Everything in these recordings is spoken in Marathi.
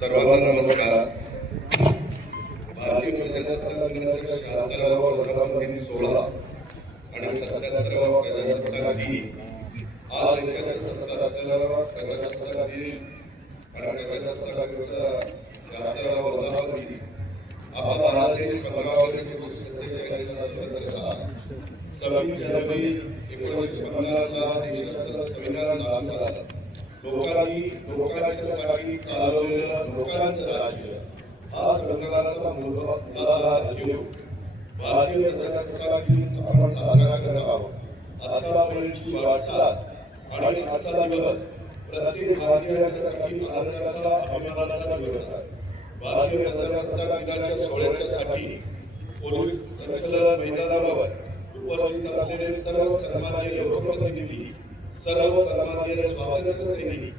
सर्वांना नमस्कार. भारतीय प्रजासत्ताक दिनाच्या शहात्तरावा वर्धापन दिन सोहळा आणि सत्याहत्तरावा प्रजासत्ताक दिन. हा देशाच्या सत्याहत्तरावा प्रजासत्ताक दिन आणि प्रजासत्ताक दिनाचा शहात्तरावा वर्धापन दिन आपला भारत देश पंधरा ऑगस्ट एकोणीसशे सत्तेचाळीसला स्वतंत्र झाला सव्वीस जानेवारी एकोणीसशे पन्नासला देशाचं संविधान लागू झालं. लोकांनी लोकांच्यासाठी चालवलेलं लोकांचं राज्य हा संविधानाचा मूलभूत हेतू भारतीय प्रजासत्ताकाची आपण साजरा करत आहोत. आतापर्यंतची वाटचाल आणि आजचा दिवस प्रत्येक भारतीयांच्यासाठी आनंदाचा अभिमानाचा दिवस आहे. भारतीय प्रजासत्ताक दिनाच्या सोहळ्याच्यासाठी पोलीस संचलन मैदानावर उपस्थित असलेले सर्व सन्माननीय लोकप्रतिनिधी सर्व सन्माननीय स्वातंत्र्य सैनिक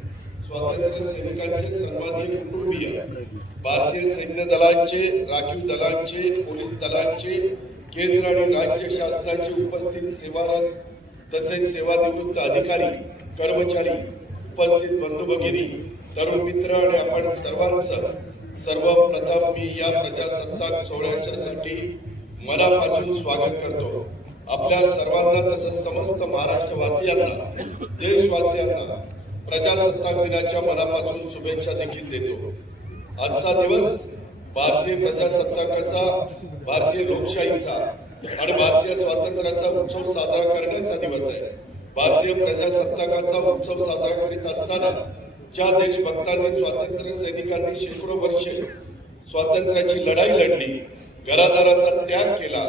स्वातंत्र्य सैनिकांचे सन्माननीय कुटुंबीय भारतीय सैन्य दलांचे राखीव दलांचे पोलीस दलांचे केंद्र आणि राज्य शासनाचे उपस्थित सेवारत तसेच सेवानिवृत्त अधिकारी कर्मचारी उपस्थित बंधू भगिनी तरुण मित्र आणि आपण सर्वांचं सर्वप्रथम मी या प्रजासत्ताक सोहळ्याच्यासाठी मनापासून स्वागत करतो. आपल्या सर्वांना तसंच समस्त महाराष्ट्रवासियांना देशवासियांना प्रजासत्ताक दिनाच्या मनापासून शुभेच्छा देखील देतो. आजचा दिवस भारतीय प्रजासत्ताकाचा भारतीय लोकशाहीचा आणि भारतीय स्वातंत्र्याचा उत्सव साजरा करण्याचा दिवस आहे. भारतीय प्रजासत्ताकाचा उत्सव साजरा करीत असताना ज्या देशभक्तांनी स्वातंत्र्य सैनिकांनी शेकडो वर्षे स्वातंत्र्याची लढाई लढली घरादाराचा त्याग केला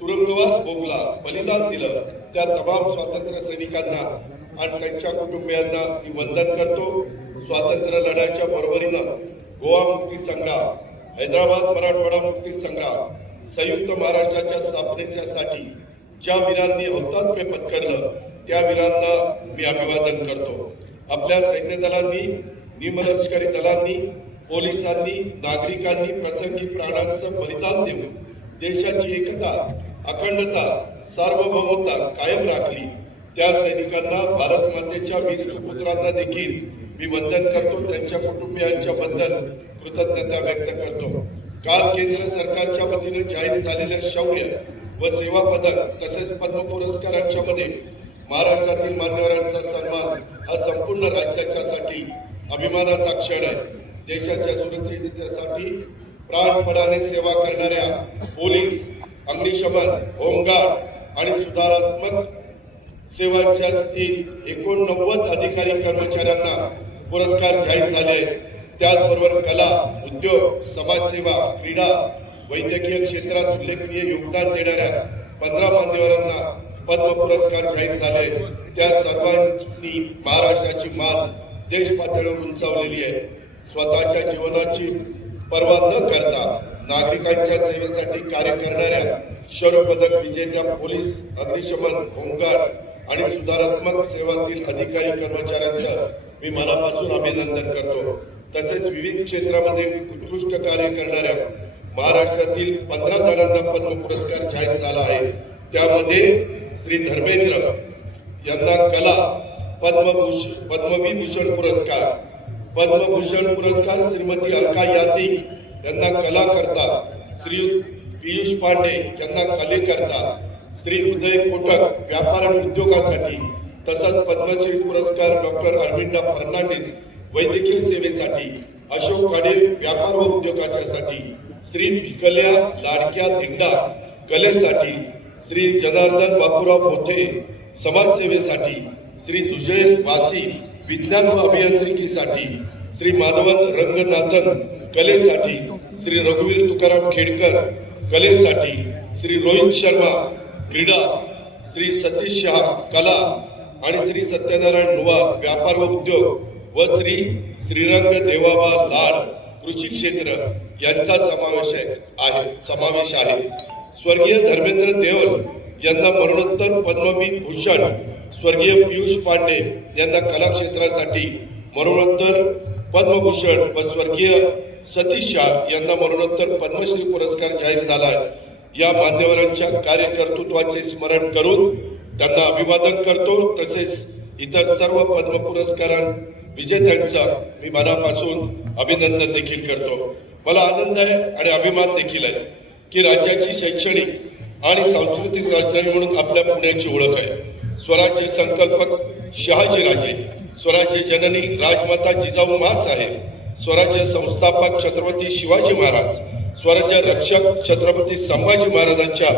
तुरुंगवास भोगला बलिदान दिलं. त्या तमाम स्वातंत्र्य सैनिकांना आणि त्यांच्या कुटुंबियांना मी वंदन करतो. स्वातंत्र्य लढ्याच्या बरोबरीनं गोवा मुक्ती संग्राम हैदराबाद मराठवाडा मुक्ती संग्राम संयुक्त महाराष्ट्राच्या स्थापनेसाठी ज्या वीरांनी औतात्म्य पत्करलं त्या वीरांना मी अभिवादन करतो. आपल्या सैन्य दलांनी निमलष्करी दलांनी पोलिसांनी नागरिकांनी प्रसंगी प्राणांचं बलिदान देऊन देशाची एकता अखंडता सार्वभौमता कायम राखली. त्या सैनिकांना भारत मातेच्या वीर सुपुत्रांना देखील मी वंदन करतो. त्यांच्या कुटुंबियांच्या बद्दल कृतज्ञता व्यक्त करतो. काल केंद्र सरकारच्या वतीने जाहीर झालेल्या शौर्य व सेवा पदक तसेच पद्म पुरस्कारांच्या मध्ये महाराष्ट्रातील मान्यवरांचा सन्मान हा संपूर्ण राज्याच्यासाठी अभिमानाचा क्षण आहे. देशाच्या सुरक्षिततेसाठी प्राणपणाने सेवा करणाऱ्या पोलीस अग्निशमन होमगार्ड आणि सुधारात्मक सेवांच्या एकोणनव्वद अधिकारी कर्मचाऱ्यांना पुरस्कार जाहीर झाले. त्याचबरोबर कला उद्योग समाजसेवा क्रीडा वैद्यकीय क्षेत्रात उल्लेखनीय योगदान देणाऱ्या पंधरा मान्यवरांना पद्म पुरस्कार जाहीर झाले. त्या सर्वांनी महाराष्ट्राची मान देश पातळीवर उंचावलेली आहे. स्वतःच्या जीवनाची पर्वा न करता नागरिकांच्या सेवेसाठी कार्य करणाऱ्या शौर्य पदक विजेत्या पोलीस अग्निशमन होमगार्ड आणि सुधारात्मक सेवातील अधिकारी कर्मचाऱ्यांचं मी मनापासून अभिनंदन करतो. तसेच विविध क्षेत्रामध्ये उत्कृष्ट कार्य करणाऱ्या महाराष्ट्रातील पंधरा जणांना पद्म पुरस्कार जाहीर झाला आहे. त्यामध्ये श्री धर्मेंद्र यांना कला पद्मभूषण पद्मविभूषण पुरस्कार पद्मभूषण पुरस्कार श्रीमती अलका याज्ञिक यांना कला करता श्री पियुष पांडे यांना कलेकरता श्री उदय कोटक व्यापार आणि उद्योगासाठी तसंच पद्मश्री पुरस्कार डॉक्टर अरविंदा फर्नांडिस वैद्यकीय सेवेसाठी अशोक काडे व्यापार व उद्योगाच्यासाठी श्री भिकल्या लाडक्या धिंडा कलेसाठी श्री जनार्दन बापूराव पोथे समाजसेवेसाठी श्री सुजय वासी विज्ञान व अभियांत्रिकीसाठी श्री माधवन रंगनाथन कलेसाठी श्री रघुवीर तुकाराम खेडकर कलेसाठी श्री रोहित शर्मा क्रीडा श्री सतीश शहा कला आणि श्री सत्यनारायण नुवार व्यापार व उद्योग व श्री श्रीरंग देवाबा लाड कृषी क्षेत्र यांचा समावेश आहे समावेश आहे. स्वर्गीय धर्मेंद्र देवल यांना मरणोत्तर पद्मविभूषण स्वर्गीय पियुष पांडे यांना कला क्षेत्रासाठी मरणोत्तर पद्मभूषण व स्वर्गीय सतीश शाह यांना मरणोत्तर पद्मश्री पुरस्कार जाहीर झाला आहे या मान्यवरांच्या कार्यकर्तृत्वाचे स्मरण करून त्यांना अभिवादन करतो. तसेच इतर सर्व पद्म पुरस्कारां विजेत्यांचा मी मनापासून अभिनंदन देखील करतो. मला आनंद आहे आणि अभिमान देखील आहे की राज्याची शैक्षणिक आणि सांस्कृतिक राजधानी म्हणून आपल्या पुण्याची ओळख आहे. स्वराज्य संकल्पक शहाजीराजे स्वराज्य जननी राजमाता जिजाऊ माच आहे स्वराज्य संस्थापक छत्रपती शिवाजी महाराज स्वराज्य रक्षक छत्रपती संभाजी महाराजांच्या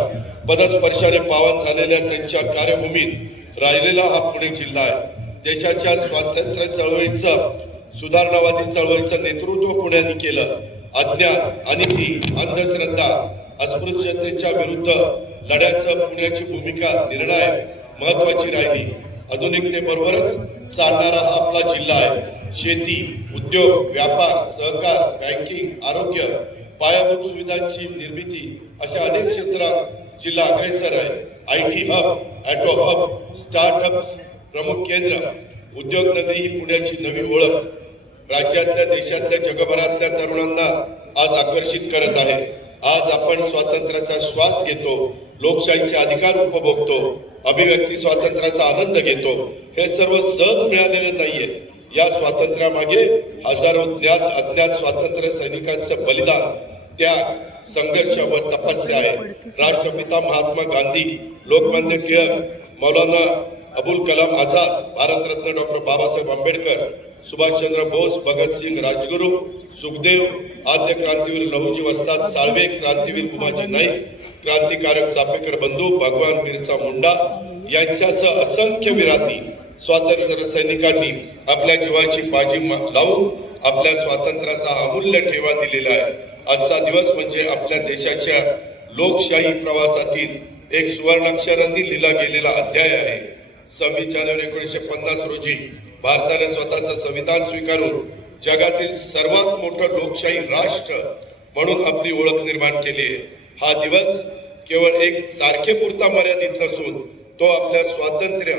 पदस्पर्शाने पावन झालेल्या त्यांच्या कार्यभूमीत राहिलेला हा पुणे जिल्हा आहे. देशाच्या स्वातंत्र्य चळवळीचं सुधारणावादी चळवळीचं नेतृत्व पुण्याने केलं. अज्ञान अनिती अंधश्रद्धा अस्पृश्यतेच्या विरुद्ध लढ्याचं पुण्याची भूमिका निर्णायक महत्वाची राहिली. आधुनिकतेबरोबरच चालणारा हा आपला जिल्हा आहे. शेती उद्योग व्यापार सहकार बँकिंग आरोग्य पायाभूत सुविधांची निर्मिती अशा अनेक क्षेत्रात जिल्हा अग्रेसर आहे. I T hub auto hub startup प्रमुख केंद्र उद्योग नगरी ही पुण्याची नवी ओळख. राज्यातल्या देशातल्या जगभरातल्या तरुणांना आज आकर्षित करत आहे. आज आपण स्वातंत्र्याचा श्वास घेतो. लोकशाहीचे अधिकार उपभोगतो अभिव्यक्ती स्वातंत्र्याचा आनंद घेतो हे सर्व सहज मिळालेले नाहीये. या स्वातंत्र्यामागे हजारो ज्ञात अज्ञात स्वातंत्र्य सैनिकांचं बलिदान त्याग संघर्ष व तपस्या आहे. राष्ट्रपिता महात्मा गांधी लोकमान्य टिळक मौलाना अबुल कलाम आझाद भारतरत्न डॉक्टर बाबासाहेब आंबेडकर सुभाषचंद्र बोस भगतसिंग राजगुरू सुखदेव आद्य क्रांतीवीर लहुजी वस्ताद साळवे क्रांतीवीर उमाजी नाईक क्रांतिकारक चापेकर बंधू भगवान बिरसा मुंडा यांच्यासह असंख्य वीरांनी स्वातंत्र्य सैनिकांनी आपल्या जीवाची बाजी लावून आपल्या स्वातंत्र्याचा अमूल्य ठेवा दिलेला आहे. आजचा दिवस म्हणजे आपल्या देशाच्या लोकशाही प्रवासातील एक सुवर्णाक्षरांनी लिहिला गेलेला अध्याय आहे. सव्वीस जानेवारी एकोणीसशे पन्नास रोजी भारताने स्वतःचं संविधान स्वीकारून जगातील सर्वात मोठं लोकशाही राष्ट्र म्हणून आपली ओळख निर्माण केली आहे. हा दिवस केवळ एक तारखेपुरता मर्यादित नसून तो आपल्या स्वातंत्र्य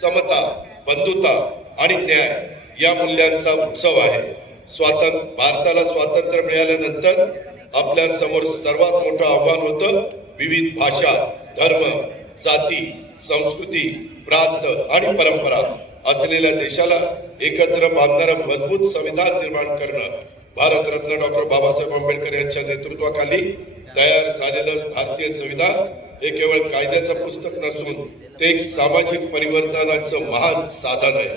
समता बंधुता आणि न्याय या मूल्यांचा उत्सव आहे. स्वातंत्र्य भारताला स्वातंत्र्य मिळाल्यानंतर आपल्यासमोर सर्वात मोठं आव्हान होतं विविध भाषा धर्म जाती संस्कृती प्रांत आणि परंपरा. असलेल्या देशाला एकत्र बांधणारं मजबूत संविधान निर्माण करणं. भारतरत्न डॉक्टर बाबासाहेब आंबेडकर यांच्या नेतृत्वाखाली तयार झालेलं भारतीय संविधान हे केवळ कायद्याचं पुस्तक नसून ते एक सामाजिक परिवर्तनाचं महान साधन आहे.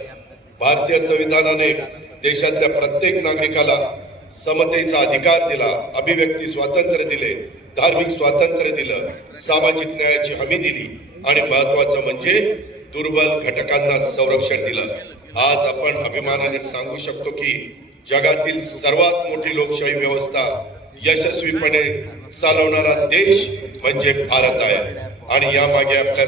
भारतीय संविधानाने देशातल्या प्रत्येक नागरिकाला समतेचा अधिकार दिला अभिव्यक्ती स्वातंत्र्य दिले धार्मिक स्वातंत्र्य दिलं सामाजिक न्यायाची हमी दिली आणि महत्वाचं म्हणजे दुर्बल घटकांना संरक्षण दिलं. आज आपण अभिमानाने सांगू शकतो की जगातील सर्वात मोठी लोकशाही व्यवस्था यशस्वीपणे चालवणारा देश म्हणजे भारत आहे. आणि यामागे आपल्या